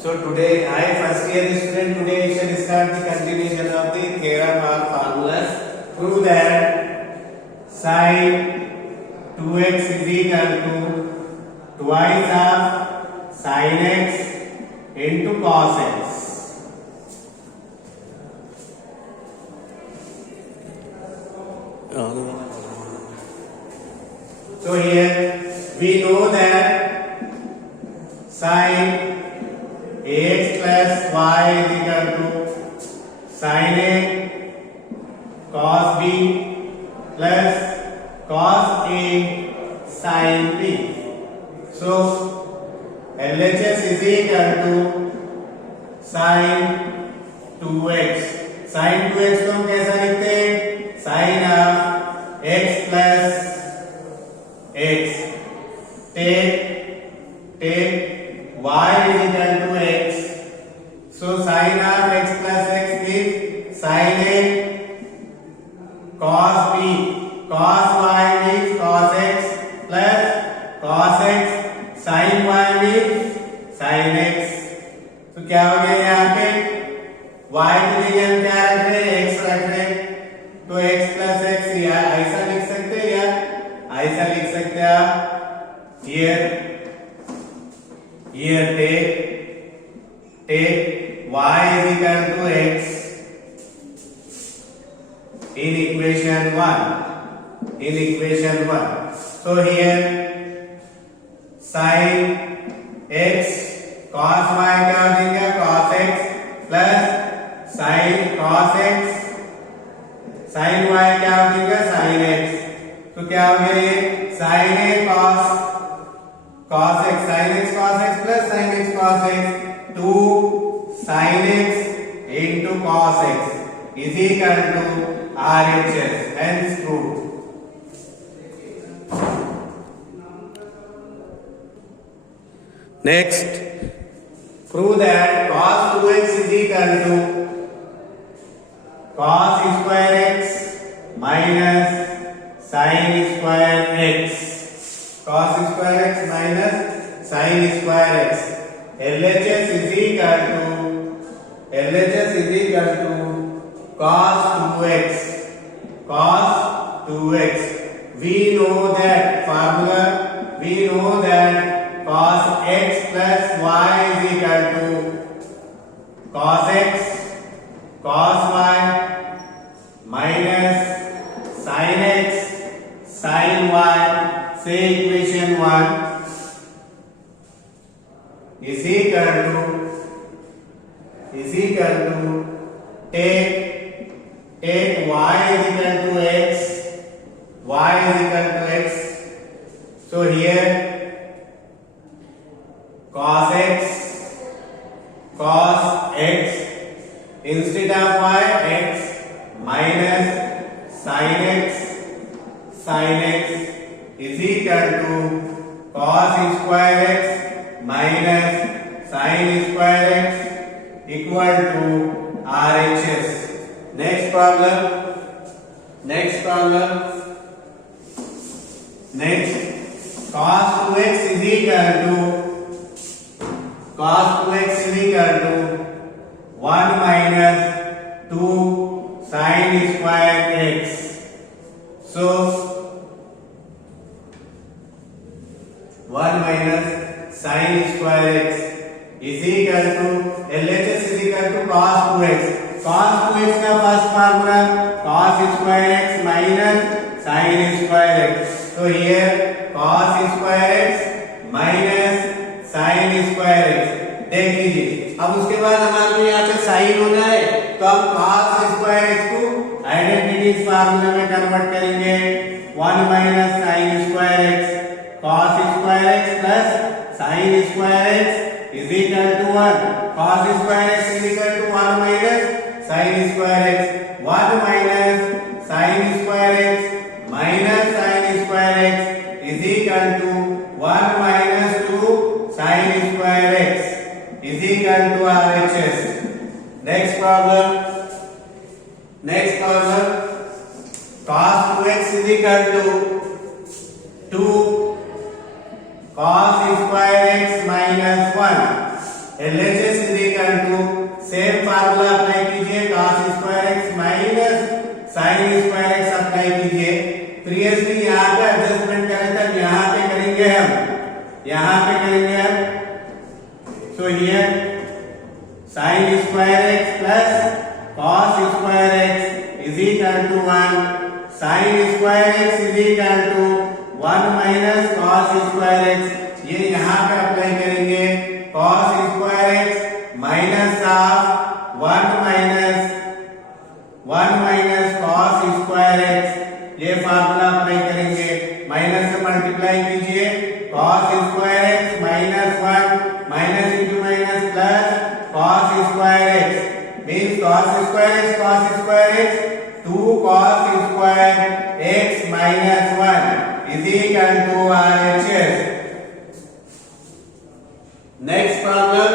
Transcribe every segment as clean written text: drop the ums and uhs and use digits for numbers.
So today, I first year student. Today we shall start the continuation of the theorem or formulas. Prove that sin 2x is equal to twice of sin x into cos x. So here we know that sin ax plus y is equal to sin a cos b plus cos a sin b. So LHS is equal to sin 2x. sin 2x को हम कैसा लिखते हैं? sin of x plus x. Take y is equal to x. So sin of x plus x is sin a cos b. Cos y means cos x plus cos x. Sin y means sin x. तो क्या हो गया यहाँ पे? y की जगह हम क्या रख रहे हैं? x रख रहे हैं. तो x plus x या ऐसा लिख सकते हैं या ऐसा लिख सकते हैं आप. Here take y is equal to x in equation 1. So here sin x cos y क्या हो जाएगा? cos x plus sin cos x sin y क्या हो जाएगा? sin x. तो क्या हो गया ये? sin a cos x sin x cos x plus sin x cos x 2 sin x into cos x is equal to RHS. Hence proved. Next, prove that cos 2x is equal to cos square x minus sin square x. Cos square x minus sin square x. LHS is equal to cos 2x. Cos 2x. We know that formula. We know that cos x plus y is equal to cos x cos y minus sin x sin y. Say equation 1 is equal to take y is equal to x. Y is equal to x. So here cos x instead of y x minus sin x sin x is equal to cos square x minus sin square x equal to RHS. Next problem. Cos 2x is equal to 1 minus 2 sin square x. So 1 minus sin square x is equal to LHS is equal to cos 2x. Cos 2x का first formula cos square x minus sin square x. So here cos square x minus sin square x. देख लीजिए. अब उसके बाद हमारे को यहाँ पे sin होना है तो हम cos square x को आइडेंटिटीज फार्मूला में कन्वर्ट करेंगे. 1 minus sin square x cos square x plus sin square x is equal to 1. Cos square x is equal to 1 minus sin square x. 1 minus sin square x minus sin square x is equal to 1 minus 2 sin square x is equal to RHS. Next problem. Cos 2x is equal to 2 cos square x minus 1 LHS is equal to same formula apply कीजिए cos square x minus sin square x apply कीजिए। Previously यहाँ पे adjustment करें तब यहाँ पे करेंगे हम, यहाँ पे करेंगे हम। So here sin square x plus cos square x is equal to 1, sin square x is equal to 1 minus cos square x। ये यहाँ पे अप्लाई करेंगे cos square x minus of 1 minus cos square x। ये formula apply करेंगे, minus से multiply कीजिए cos square x minus 1 minus into minus plus cos square x means cos square x 2 cos square x minus 1 is equal to RHS। Next problem,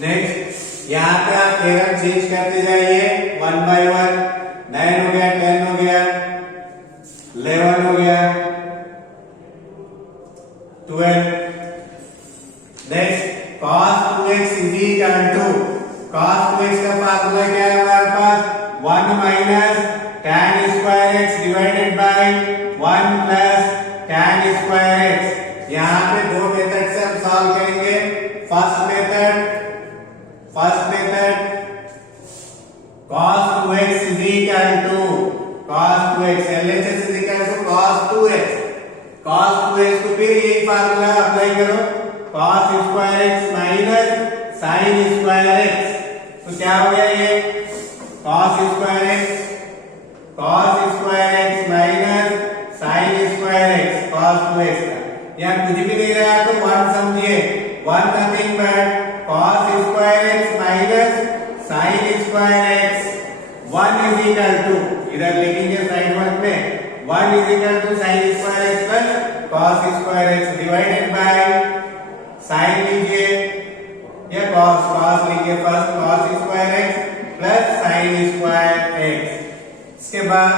next यहाँ पे आप theorem change करते जाइए 1 bye 1। 9 हो गया, 10 हो गया, 11 हो गया, 12। Next cos 2x is equal to, cos 2x का फार्मूला क्या है हमारे पास 1 minus tan square x divided by 1 plus tan square x। यहाँ पे दो मेथड से हम सॉल्व करेंगे। First method cos 2x is equal to cos 2x, LHS is equal to cos 2x। cos 2x को फिर यही फार्मूला अप्लाई करो cos square x minus sin square x। तो क्या हो गया ये cos square x minus sin square x cos 2x का। यहाँ कुछ भी नहीं रहा तो 1 समझिए, 1 nothing but cos square x minus sin square x। 1 is equal to, इधर लिखेंगे साइड वर्क में 1 is equal to sin square x plus cos square x divided by sin लीजिए या cos लीजिए, first cos square x plus sin square x। इसके बाद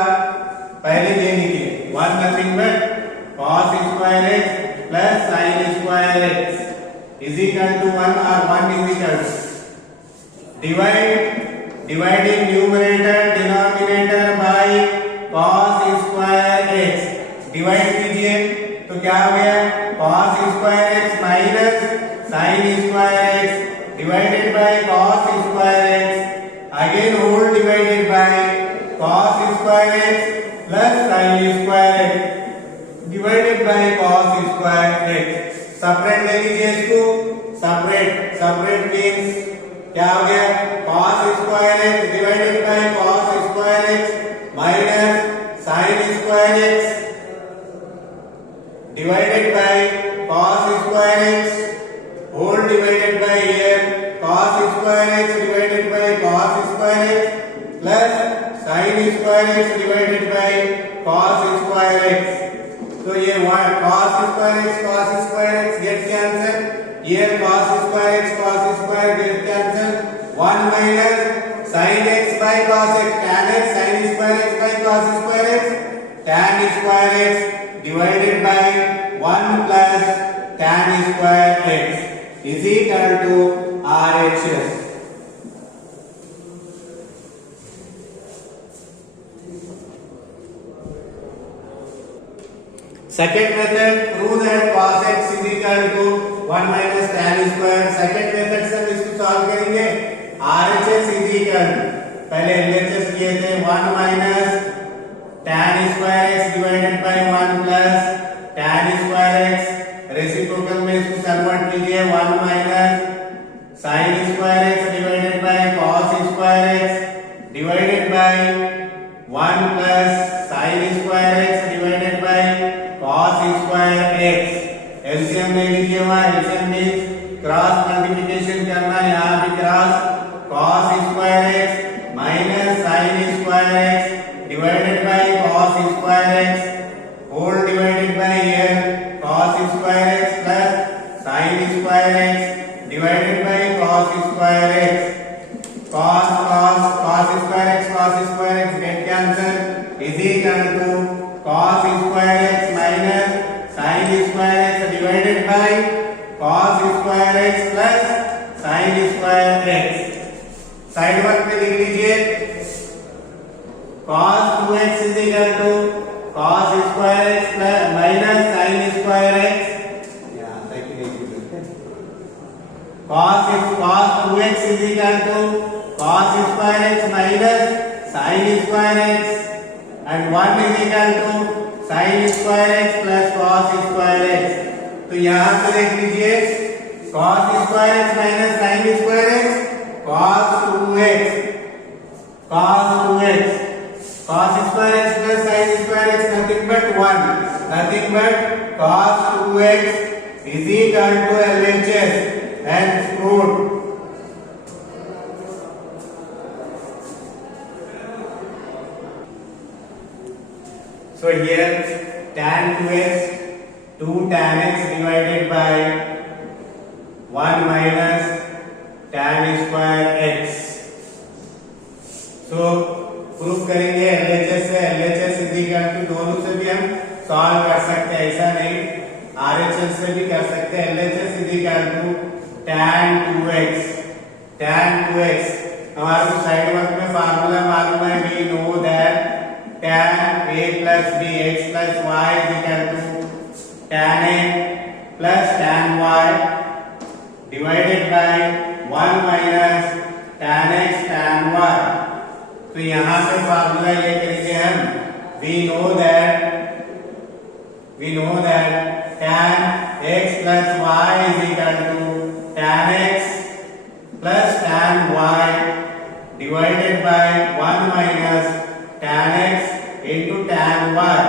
पहले ये लिखिए 1 nothing but cos square x plus sin square x is equal to 1 or 1 is equal to dividing numerator denominator by cos square x। Divide कीजिए तो क्या हो गया cos square x minus sin square x divided by cos square x, again whole divided by cos square x plus sin square x divided by cos square x। Separate ले लीजिए इसको, separate means क्या हो गया cos square x divided by cos square x minus sin square x divided by cos square x whole divided by here cos square x divided by cos square x plus sin square x divided by cos square x। तो ये cos square x get cancel, here cos square x get cancel, 1 minus sin x by cos x, tan x sin square x by cos square x, tan square x divided by 1 plus tan square x is equal to RHS। Second method, prove that cos x is equal to 1 minus tan square। Second method से हम इसको solve करेंगे। RHS is equal to, पहले LHS किए थे 1 minus tan square x divided by 1 plus tan square x, reciprocal में इसको convert कीजिए 1 minus sin square x divided by cos square x divided by 1 plus sin square x divided by cos square x। LCM ले लीजिए, वहां LCM में cross multiplication करना, यहाँ भी cross cos square x minus sin square x divided by cos square x whole divided by here cos square x plus sin square x divided by cos square x। cos square x get cancel is equal to cos square x minus sin square x divided by cos square x plus sine square x. Side work में लिख लीजिए cos 2x is equal to cos square x plus minus sin square x। यहाँ तक ही नहीं लिखते। cos 2x is equal to cos square x minus sin square x and 1 is equal to sin square x plus cos square x। तो यहाँ पे देख लीजिए cos square x minus sin square x cos 2x cos square x plus sin square x nothing but 1, nothing but cos 2x is equal to LHS and proved। So here tan 2x 2 tan x divided by 1 minus tan square x। So proof करेंगे LHS से, LHS is equal to दोनों से भी हम solve कर सकते हैं, ऐसा नहीं RHS से भी कर सकते हैं। LHS is equal to tan 2x हमारे को साइड वर्क में फार्मूला मालूम है, we know that tan a plus b x plus y is equal to tan a plus tan y divided by 1 minus tan x tan y। तो यहाँ पे formula ये करेंगे हम, we know that tan x plus y is equal to tan x plus tan y divided by 1 minus tan x into tan y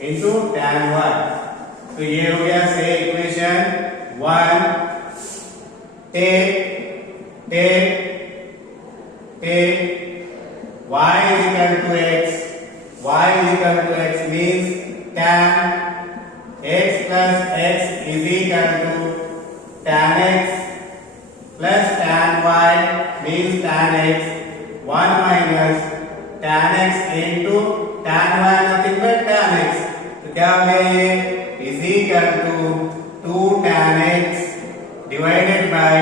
into tan y। तो ये हो गया से equation 1। take y is equal to x means tan x plus x is equal to tan x plus tan y means tan x 1 minus tan x into tan y nothing but tan x। तो क्या हो गया ये is equal to 2 tan x divided by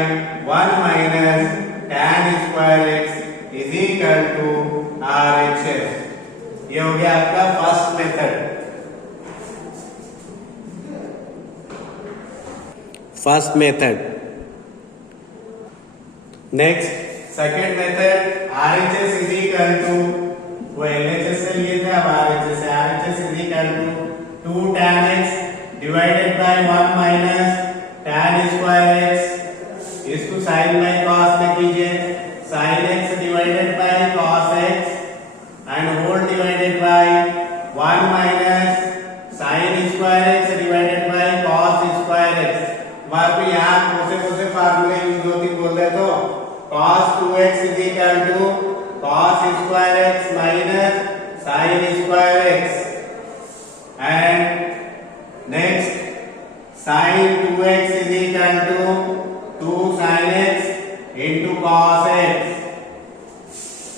1 minus tan square x is equal to RHS। ये हो गया आपका first method. Next second method RHS is equal to, वो LHS से लिए थे, अब RHS है। RHS is equal to 2 tan x divided by 1 minus tan square x। इसको sin by cos में कीजिए, sin x divided by cos x and whole divided by 1 minus sin square x divided by cos square x। हमारे को यहाँ कौन से फार्मूले use होती बोल रहे तो cos 2x is equal to cos square x minus sin square x and next sin 2x is equal to 2 sin x into cos x।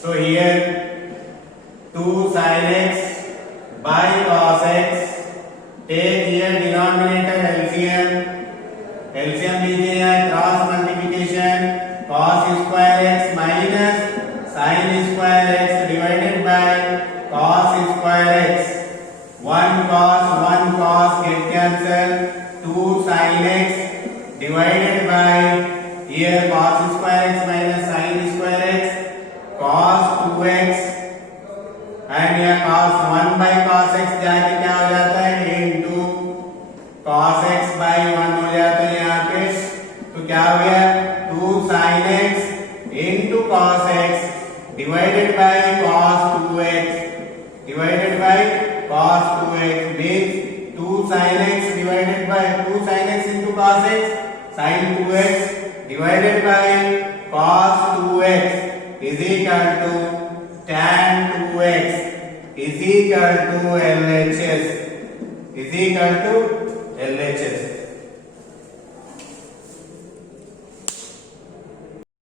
So here 2 sin x by cos x, take here denominator LCM लीजिए या cross multiplication cos square x minus sin square x divided by cos square x। 1 cos get cancel, 2 sin x divided by here cos square x minus sin square x cos 2x and here cos 1 by cos x जाके क्या हो जाता है into cos x by 1 हो जाता है यहाँ पे। तो क्या हो गया 2 sin x into cos x divided by cos 2x means 2 sin x divided by 2 sin x into cos x sin 2x divided by cos 2x is equal to tan 2x is equal to LHS